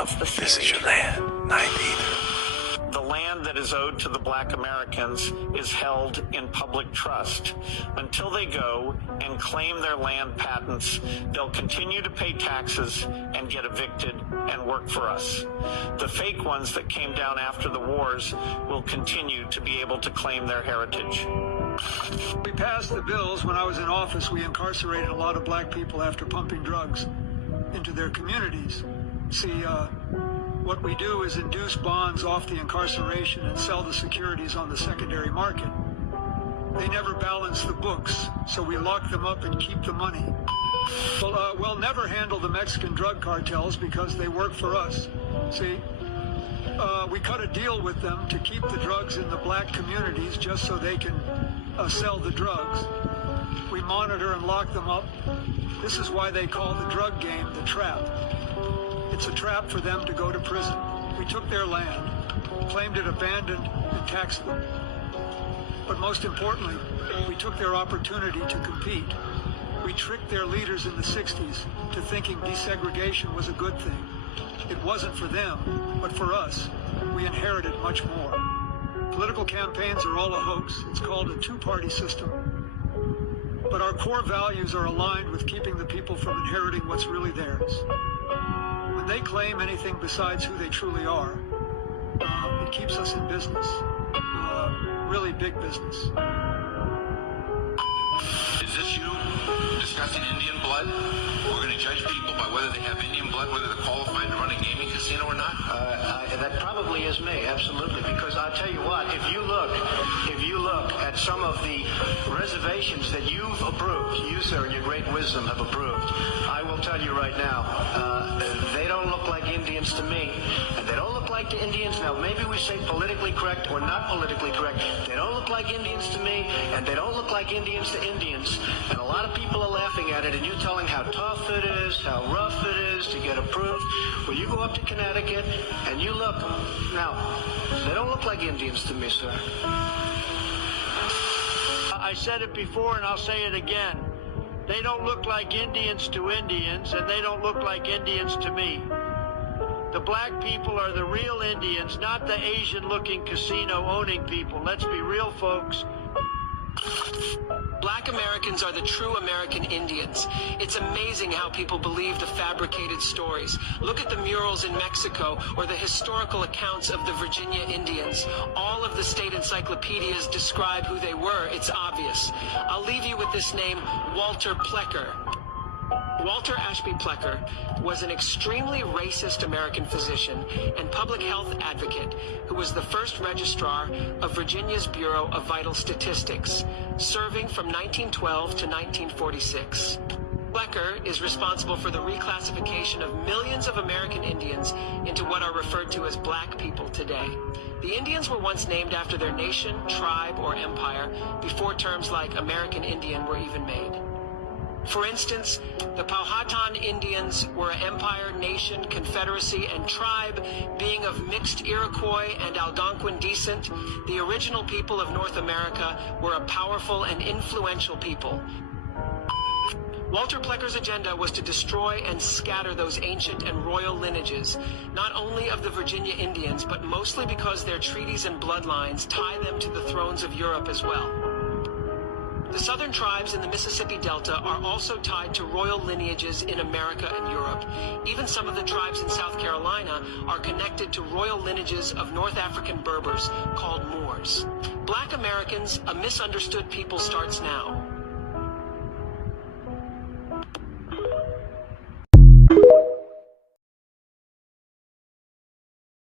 up. This is your land. 9 The land that is owed to the black Americans is held in public trust. Until they go and claim their land patents, they'll continue to pay taxes and get evicted and work for us. The fake ones that came down after the wars will continue to be able to claim their heritage. We passed the bills. When I was in office, we incarcerated a lot of black people after pumping drugs into their communities. See, what we do is induce bonds off the incarceration and sell the securities on the secondary market. They never balance the books, so we lock them up and keep the money. Well, we'll never handle the Mexican drug cartels because they work for us. See, we cut a deal with them to keep the drugs in the black communities just so they can sell the drugs. We monitor and lock them up. This is why they call the drug game the trap. It's a trap for them to go to prison. We took their land, claimed it abandoned, and taxed them. But most importantly, we took their opportunity to compete. We tricked their leaders in the 60s to thinking desegregation was a good thing. It wasn't for them, but for us. We inherited much more. Political campaigns are all a hoax. It's called a two-party system. But our core values are aligned with keeping the people from inheriting what's really theirs. When they claim anything besides who they truly are, it keeps us in business, really big business. Is this you discussing Indian blood? We're going to judge people by whether they have Indian blood, whether they're qualified to run a gaming casino or not? That probably is me, absolutely, because I'll tell you what, if you look at some of the reservations that you've approved, you, sir, in your great wisdom have approved, I will tell you right now, they don't look like Indians to me, and they don't look like the Indians. Now, maybe we say politically correct or not politically correct. They don't look like Indians to me, and they don't look like Indians to Indians, and a lot of people are laughing at it, and you're telling how tough it is, how rough it is to get approved. Well, you go up to Connecticut, and you look. Now, they don't look like Indians to me, sir. I said it before, and I'll say it again. They don't look like Indians to Indians, and they don't look like Indians to me. The black people are the real Indians, not the Asian-looking casino-owning people. Let's be real, folks. Black Americans are the true American Indians. It's amazing how people believe the fabricated stories. Look at the murals in Mexico or the historical accounts of the Virginia Indians. All of the state encyclopedias describe who they were. It's obvious. I'll leave you with this name, Walter Plecker. Walter Ashby Plecker was an extremely racist American physician and public health advocate who was the first registrar of Virginia's Bureau of Vital Statistics, serving from 1912 to 1946. Plecker is responsible for the reclassification of millions of American Indians into what are referred to as black people today. The Indians were once named after their nation, tribe, or empire before terms like American Indian were even made. For instance, the Powhatan Indians were an empire, nation, confederacy, and tribe being of mixed Iroquois and Algonquin descent. The original people of North America were a powerful and influential people. Walter Plecker's agenda was to destroy and scatter those ancient and royal lineages, not only of the Virginia Indians, but mostly because their treaties and bloodlines tie them to the thrones of Europe as well. The southern tribes in the Mississippi Delta are also tied to royal lineages in America and Europe. Even some of the tribes in South Carolina are connected to royal lineages of North African Berbers called Moors. Black Americans, a misunderstood people, starts now.